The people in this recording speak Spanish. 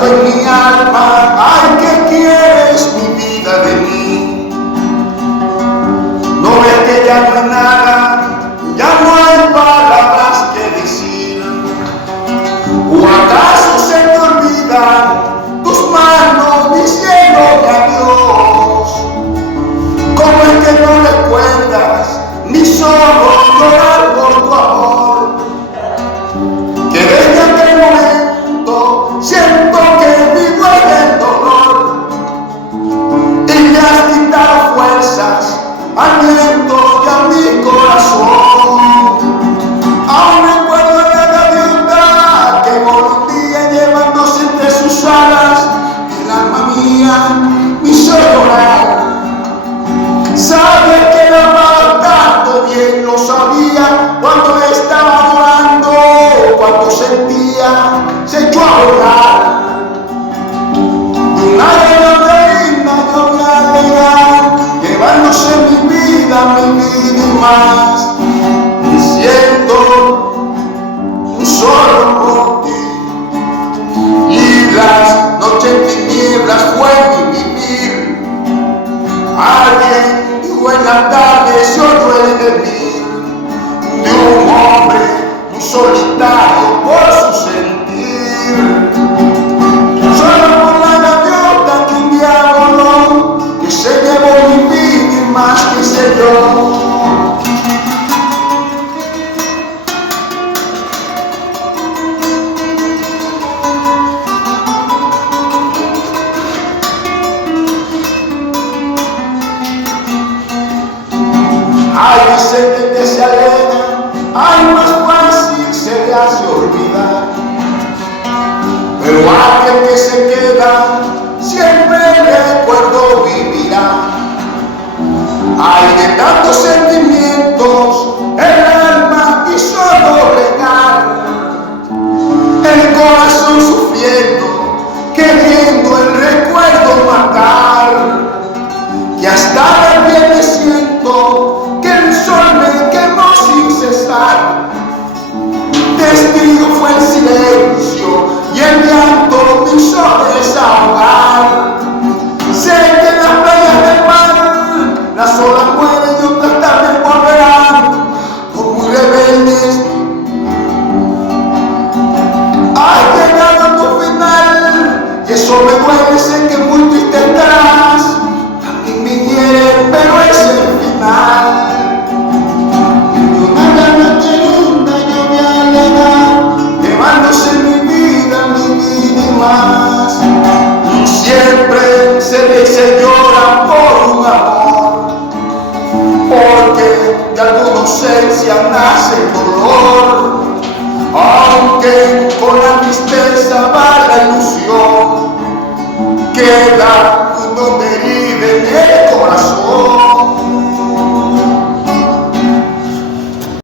tú en mi alma. Ay, ¿qué quieres, mi vida, de mí? No ves que ya no hay nada, ya no hay palabras que decir. ¿O acaso se te olvidan tus manos diciéndome adiós? ¿Cómo es que no recuerdas mis ojos llorar por tu amor? Que desde aquel momento siento que vivo en el dolor y me has quitado fuerzas, aliento y a mi corazón. Aún recuerdo a la gaviota que voló un día llevándose entre sus alas el alma mía me hizo llorar. Sabes que la amaba tanto, bien lo sabía, cuando estaba llorando, cuando sentía, se echó a volar. De una alegría linda yo me alegra, llevándose mi vida y más. Y siento un solo por ti, y las noches tinieblas fue mi vivir. Alguien dijo en la tarde se oyó el gemir de un hombre muy solitario por su sentir. Solo por la gaviota que un día voló, que se llevó mi vida y más que sé yo. Ay, dice que se aleja, ay, más fácil se le hace olvidar. Pero aquel que se queda, siempre el recuerdo vivirá. Ay, de tantos sentimientos, el alma quiso doblegar, el corazón sufriendo, queriendo el recuerdo matar. Y hasta el viernes siento que el sol me quemó sin cesar. Testigo fue el silencio y el llanto me hizo desahogar. Sé que en las playas del mar las olas mueren y otras también volverán, por muy rebeldes. Has llegado a tu final y eso me duele, sé que muy triste estarás. También me hiere, pero es el final. Más. Siempre se llora por un amor, porque de alguna ausencia nace el dolor. Aunque con la tristeza va la ilusión, queda